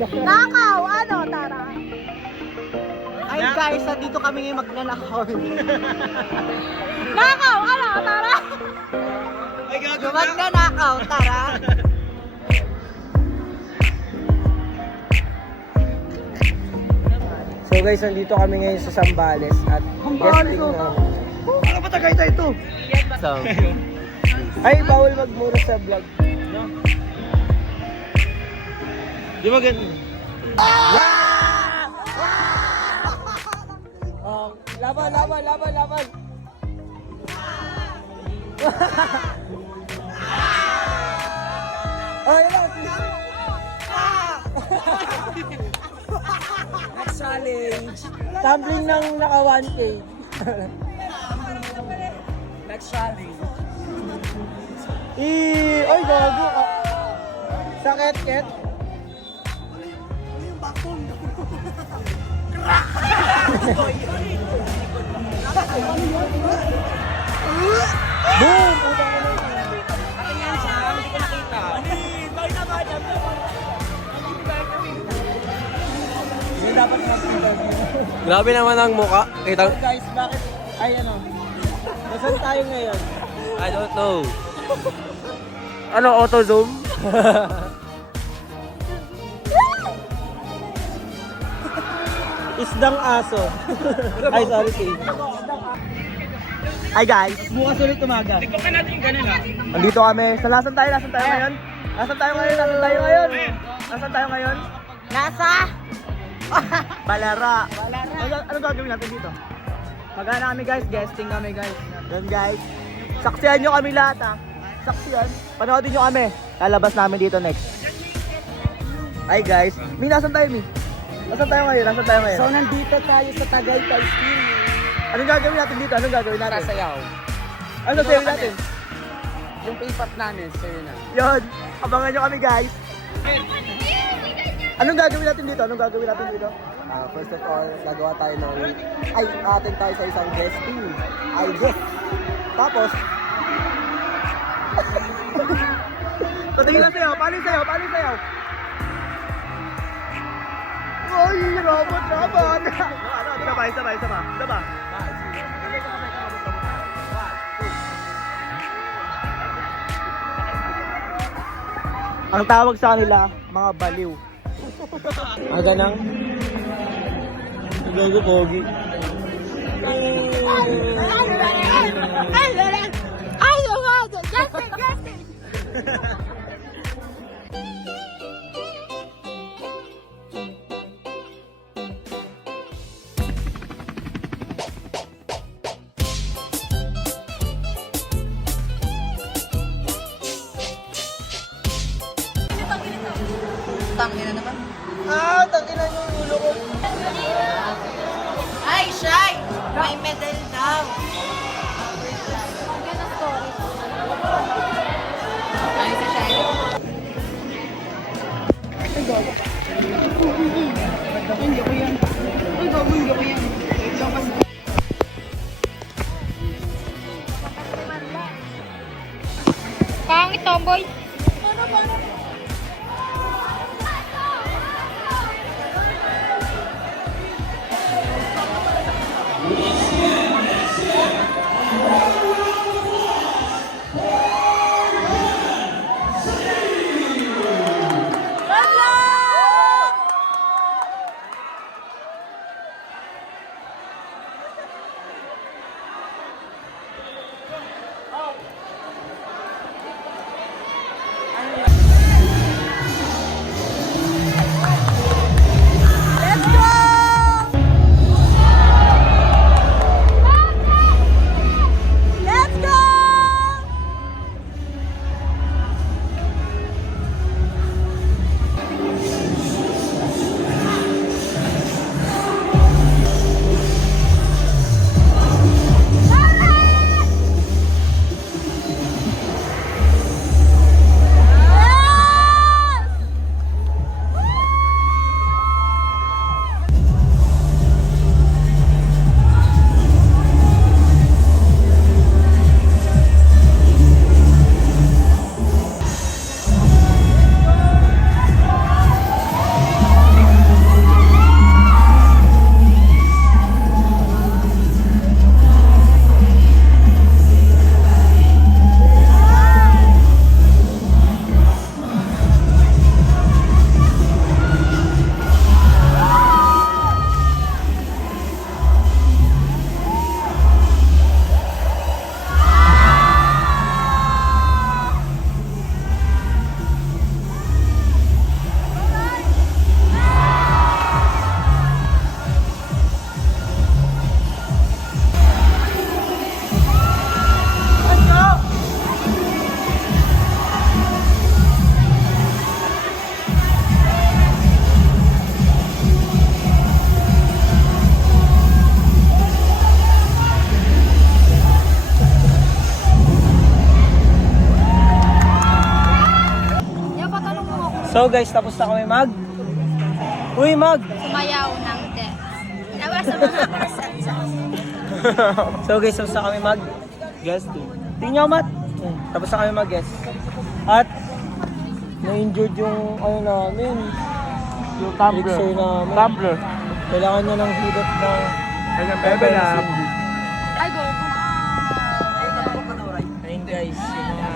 Nakaw, ano, tara? Ay guys, dito kami ngayon magnanakaw. Nakaw, ano, tara? Magnanakaw, tara? So guys, nandito kami ngayon sa Zambales at guesting na. Ano ba tagay tayo ito? So, ay, bawal magmura sa vlog. No? Di ba ganun? Laban. Oh, yun. Next challenge. Tumbling ng naka 1K. Next challenge. Ay, gago ka. Sakit, Ket. Boom! Akin yan siya, hindi ko nakita. Bakit na ba dyan? Hindi dapat mag-interview. Grabe naman ang muka. Kita. Guys, bakit? Ay, ano? Nasaan tayo ngayon? I don't know. Ano, auto zoom? Isdang aso. Ay, sorry. Hi guys, Bukas ulit umaga. tignan natin yung ganun ha. Andito kami. Lasan tayo ngayon? Nasaan tayo ngayon? Nasa? Balara. Ano gagawin natin dito? Magana kami guys, guesting kami guys. Yan guys. Saksihan nyo kami lahat ha. Saksihan. Panoodin nyo kami. Lalabas namin dito next. Hi guys. Nasaan tayo ngayon? So nandito tayo sa Tagaytay City. Anong gagawin natin dito? Sasayaw. Ano sasayaw natin? Yung pay-pop namin, sa'yo na. Yon. Abangan nyo kami guys. Anong gagawin natin dito? First of all, nagawa tayo ng atin tayo sa isang guesting. Tapos, patingin na sayaw. Paano yung sayaw? Ay, robot. Sabay. Ang tawag sa kanila, mga baliw. Aga nang gago pogi. Tangin na naman. Tangina yung ulo ko. Ay, Shy! May medal daw. Ay, si Shy. Pangit tomboy. So guys, tapos na kami mag... Uy, mag! Sumayaw ng de. Nawa sa mga person. So guys, tapos na kami mag... Guesting. Tingnan mat! Tapos na kami mag guest. At... Na-injured yung ano namin. Yung mixer namin. Tumbler. Kailangan niya ng hirap ng... Kaya bebe na. Ay, go. Ayun guys, yun na.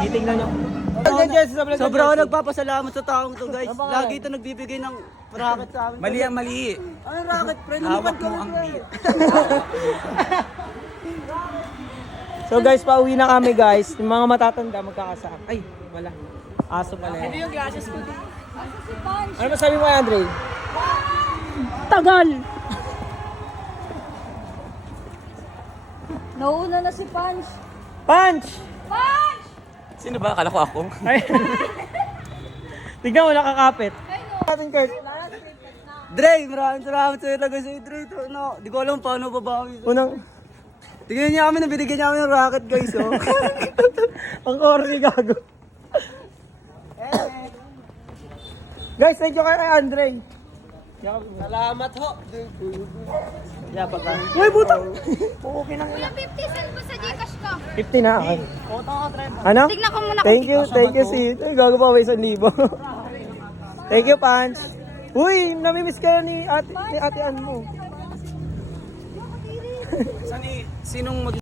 Titingnan nyo. Sobra ako nagpapasalamat sa taong to guys. Lagi ito nagbibigay ng racket sa amin. Mali ang mali. Anong racket, friend? Hawak mo ang beat. So guys, pauwi na kami guys. Yung mga matatanda magkakasama. Ay, wala. Aso pala yan. yung glasses ko? Ano masabi mo, Andre? Tagal! Nauna na si Punch. Punch! Punch! Sino ba? Akala ko ako. Ay. Tignan mo, nakakapit. Atin, Kurt. Dre, maraming salamat sa'yo talaga sa'yo, Dre. No, di ko alam paano babawi. Unang... Tingnan niya kami, nabinigyan niya kami ng racket guys, oh. Ang corny gago. Guys, thank you kay Andre. Salamat ho. Yapa ka. Uy, buta! Kuya, 50 cent pa sa Gcash ko. 50 na ako. Ano? Tignan ko muna Thank you, sis. Ay, gago pa, may 1,000. Thank you, Punch. Uy, namimiss ka ni ate Ann mo. Sinong mag